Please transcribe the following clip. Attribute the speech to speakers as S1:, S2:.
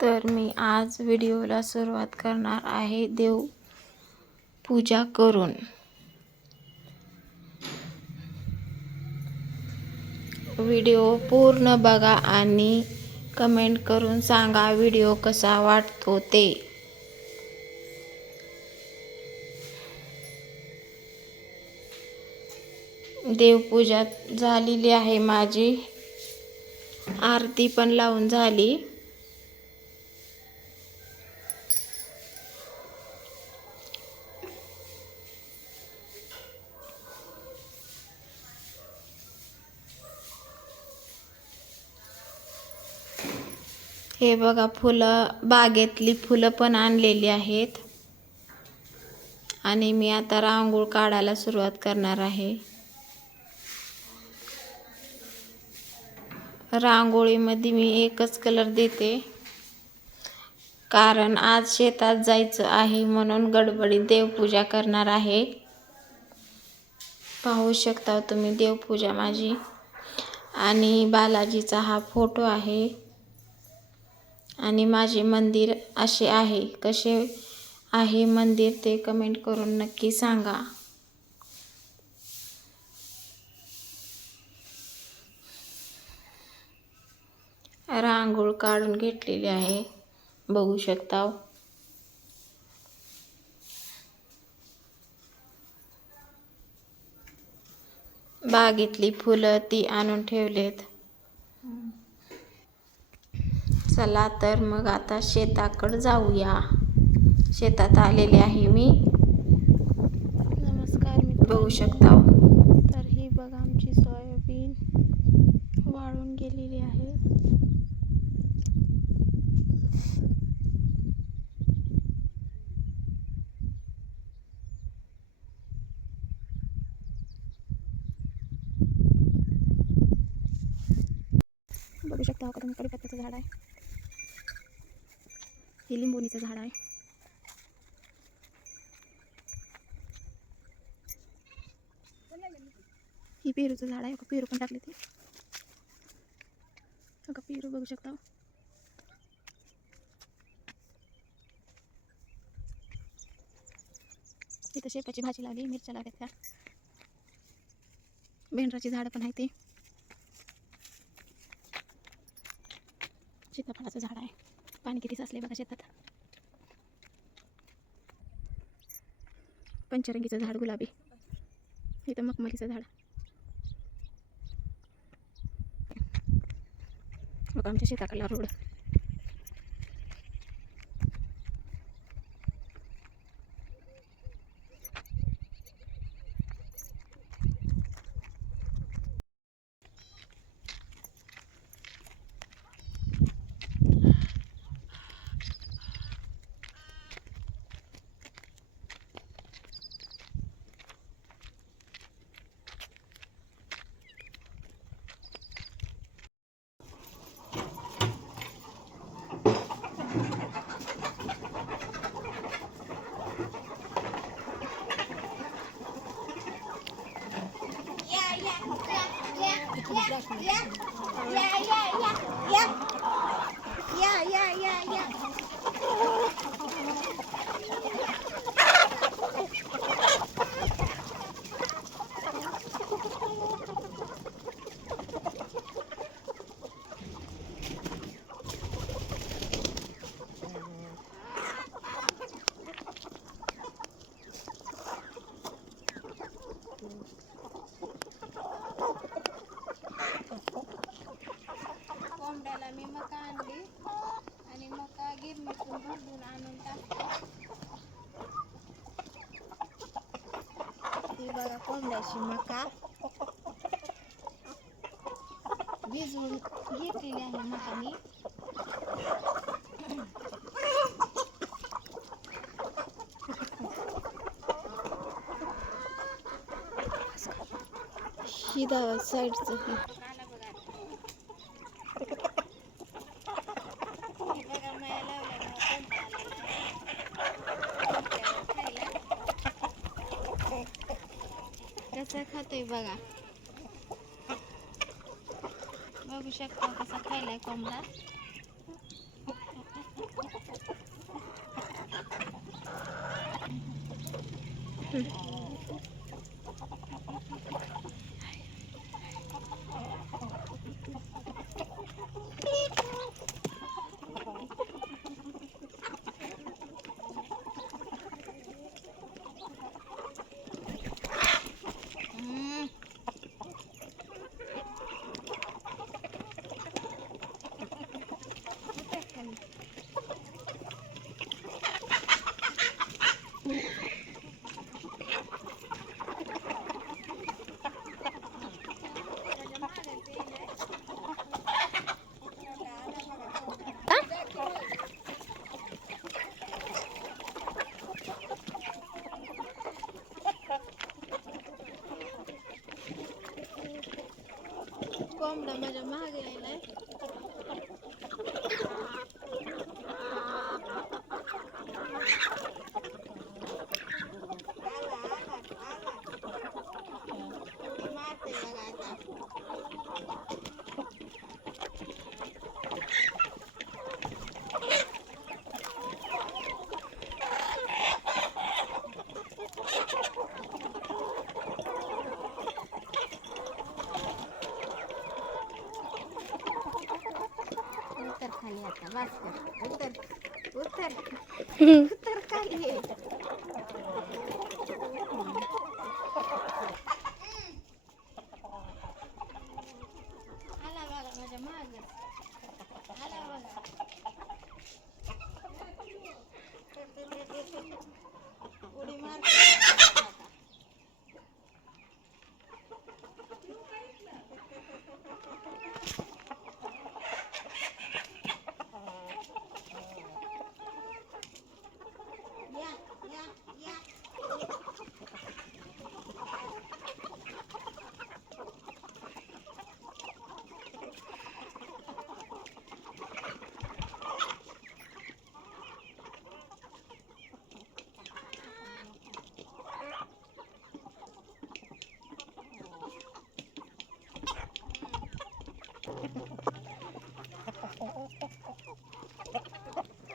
S1: तर मी आज व्हिडिओला सुरुवात करणार आहे देव पूजा करून. व्हिडिओ पूर्ण बघा आणि कमेंट करून सांगा व्हिडिओ कसा वाटतो ते. देवपूजा झालेली आहे माझी. आरती पण लावून झाली. हे बघा फुलं बागेतली फुलं पण आणलेली आहेत. आणि मी आता रांगोळ काढायला सुरुवात करणार आहे. रांगोळीमध्ये मी एकच कलर देते. कारण आज शेतात जायचं आहे म्हणून गडबडीत देवपूजा करणार आहे. पाहू शकता तुम्ही देवपूजा माझी. आणि बालाजीचा हा फोटो आहे. आणि माझे मंदिर असे आहे. कसे आहे मंदिर ते कमेंट करून नक्की सांगा. रांगोळ काढून घेतलेली आहे. बघू शकता. बागेतली फुलं ती आणून ठेवलेत. चला तर मग आता शेताकडे जाऊया. शेतात आलेले आहे मी.
S2: नमस्कार मी
S1: बघू शकता
S2: तर ही बघा आमची सोयाबीन वाळून गेलेली आहे. बघू शकता हो का तुम्ही कडीपत्त्याचं झाड आहे. हे लिंबोणीचं झाड आहे. ही पेरूचं झाड आहे. पेरू पण टाकले ते. अगं पेरू बघू शकता हो. तिथं शेपाची भाजी लावली मिरच्या लावल्या त्या. भेंडराची झाडं पण आहे ते. सीताफळाचं झाड आहे. पाणी किती साचले बघा शेतात. पंचरंगीचं झाड गुलाबी. इथं मखमलीचं झाड. बघा आमच्या शेताकडला रोड.
S1: 呀呀呀呀呀呀呀呀呀！ही बघा कोंबड्याची मका भिजवून घेतलेली आहे मका मी
S2: ही दावा साईडचं ही
S1: बघा माया लावल्यामुळे कोंबडा आलेला आहे. खायला कसा खातोय बघा. बघू शकता कसा खायलाय कोंबडा.
S2: कोंबडा કોમડા મજા માં Понятно, Васька, утер, утер, утер, Ha, ha, ha.